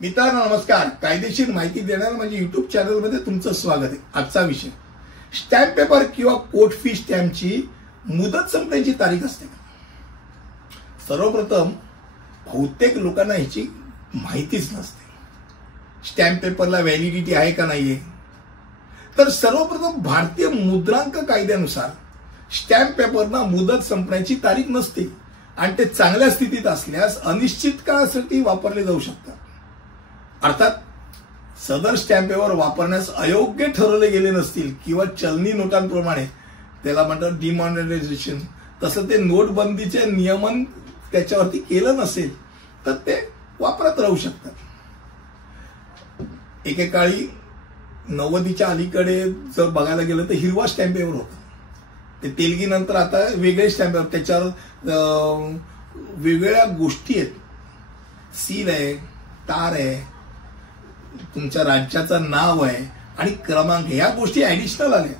मित्रांनो नमस्कार. कायदेशीर माहिती देणाऱ्या म्हणजे युट्यूब चॅनलमध्ये तुमचं स्वागत आहे. आजचा विषय स्टॅम्प पेपर किंवा कोर्ट फी स्टॅम्पची मुदत संपण्याची तारीख असते. सर्वप्रथम बहुतेक लोकांना ह्याची माहितीच नसते. स्टॅम्प पेपरला व्हॅलिडिटी आहे का नाहीये. तर सर्वप्रथम भारतीय मुद्रांक कायद्यानुसार स्टॅम्प पेपरना मुदत संपण्याची तारीख नसते आणि ते चांगल्या स्थितीत असल्यास अनिश्चित काळासाठी वापरले जाऊ शकतात. अर्थात सदर स्टॅम्प पेपर वापरण्यास अयोग्य ठरवले गेले नसतील किंवा चलनी नोटांप्रमाणे त्याला म्हणतात डिमॉनिटायझेशन, तसं ते नोटबंदीचे नियमन त्याच्यावरती केलं नसेल तर ते वापरत राहू शकतात. एकेकाळी 90च्या अलीकडे जर बघायला गेलं तर हिरवा स्टॅम्प पेपर होता. ते तेलगी नंतर आता वेगळे स्टॅम्प पेपर, त्याच्यावर वेगवेगळ्या गोष्टी आहेत. सील आहे, तार आहे, तुमच्या राज्याचं नाव आहे आणि क्रमांक, ह्या गोष्टी ऍडिशनल आल्या.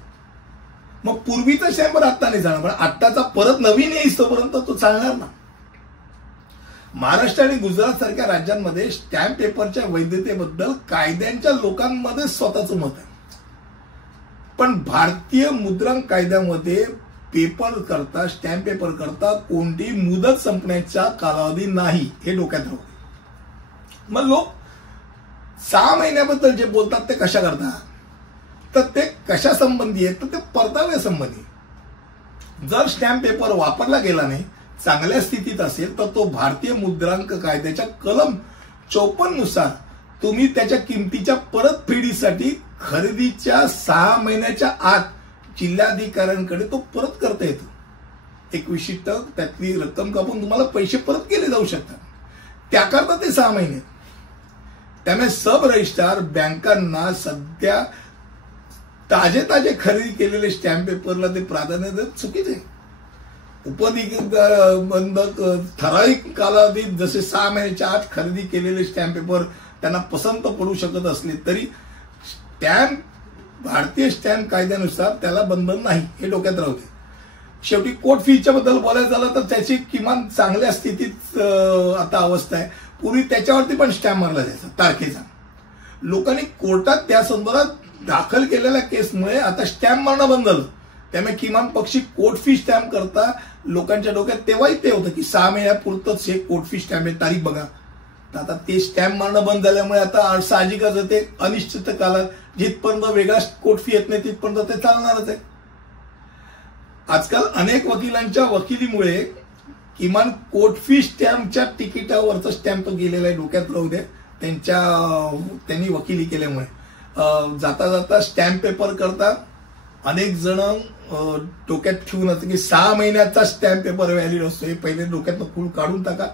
मग पूर्वीचा स्टॅम्प आता नाही चालणार, पण आत्ताचा परत नवीन येईल तोपर्यंत तो चालणार ना. महाराष्ट्र आणि गुजरात सारख्या राज्यांमध्ये स्टॅम्प पेपरच्या वैधतेबद्दल कायद्यांच्या लोकांमध्ये स्वतःचं मत आहे. पण भारतीय मुद्रांक कायद्यामध्ये पेपर करता, स्टॅम्प पेपर करता कोणतीही मुदत संपण्याचा कालावधी नाही, हे डोक्यात राहू. मग लोक 6 महिन्याबद्दल जे बोलतात ते कशा करता, तर ते कशा संबंधी आहे, तर ते परताव्या संबंधी. जर स्टॅम्प पेपर वापरला गेला नाही, चांगल्या स्थितीत असेल तर तो भारतीय मुद्रांक कायद्याच्या कलम 54 नुसार तुम्ही त्याच्या किमतीच्या परतफेडीसाठी खरेदीच्या 6 महिन्याच्या आत जिल्हाधिकाऱ्यांकडे तो परत करता येतो. एक विशिष्ट त्यातली रक्कम कापून तुम्हाला पैसे परत केले जाऊ शकतात. त्याकरता ते 6 महिने. त्यामुळे सब रजिस्ट्रार बँकांना सध्या ताजे खरेदी केलेले स्टॅम्प पेपरला ते प्राधान्य देत चुकीचे आहे. उपनिबंधक ठराविक कालावधीत जसे 6 महिन्याच्या आत खरेदी केलेले स्टॅम्प पेपर त्यांना पसंत पडू शकत असले तरी भारतीय स्टॅम्प कायद्यानुसार त्याला बंधन नाही, हे डोक्यात राहू दे. शेवटी कोर्ट फीच्या बद्दल बोलायचं झालं तर त्याची किमान चांगल्या स्थितीत आता अवस्था आहे. पूर्वी त्याच्यावरती पण स्टॅम्प मारला जायचा तारखेचा. लोकांनी कोर्टात त्या संदर्भात दाखल केलेल्या केसमुळे आता स्टॅम्प मारणं बंद झालं. त्यामुळे किमान पक्षी कोर्ट फी स्टॅम्प करता लोकांच्या डोक्यात तेव्हाही ते होतं की 6 महिन्यापुरतच हे कोर्ट फी स्टॅम्प आहे, तारीख बघा. तर आता ते स्टॅम्प मारणं बंद झाल्यामुळे आता साहजिकच ते अनिश्चित कालात जिथपर्यंत वेगळा कोर्ट फी येत नाही तिथपर्यंत ते चालणारच आहे. आजकाल अनेक वकिलांच्या वकिलीमुळे किमान कोर्ट फी स्टॅम्पच्या तिकिटावरचा स्टॅम्प तो गेलेला आहे, डोक्यात राहू द्या. त्यांनी वकिली केल्यामुळे जाता जाता स्टॅम्प पेपर करता अनेक जण डोक्यात ठेवून असतं की 6 महिन्याचा स्टॅम्प पेपर व्हॅलिड असतो. हे पहिले डोक्यातनं फुल काढून टाका.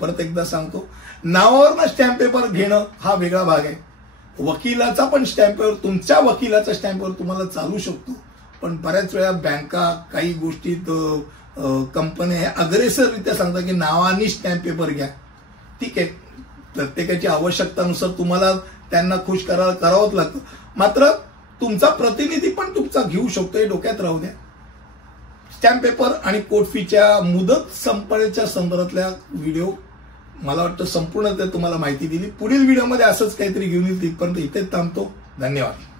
परत एकदा सांगतो, नावावरनं स्टॅम्प पेपर घेणं हा वेगळा भाग आहे. वकिलाचा पण स्टॅम्प पेपर, तुमच्या वकिलाचा स्टॅम्प पेपर तुम्हाला चालू शकतो. पण बऱ्याच वेळा बँका काही गोष्टीत कंपन्या हे अग्रेसररित्या सांगतात की नावानी स्टॅम्प पेपर घ्या. ठीक आहे, प्रत्येकाची आवश्यकतानुसार तुम्हाला त्यांना खुश करावंच लागतं. मात्र तुमचा प्रतिनिधी पण तुमचा घेऊ शकतो, हे डोक्यात राहू द्या. स्टॅम्प पेपर आणि कोर्ट फीच्या मुदत संपण्याच्या संदर्भातल्या व्हिडिओ मला वाटतं संपूर्ण तुम्हाला माहिती दिली. पुढील व्हिडिओमध्ये असंच काहीतरी घेऊन येईल. तिथपर्यंत इथेच थांबतो. धन्यवाद.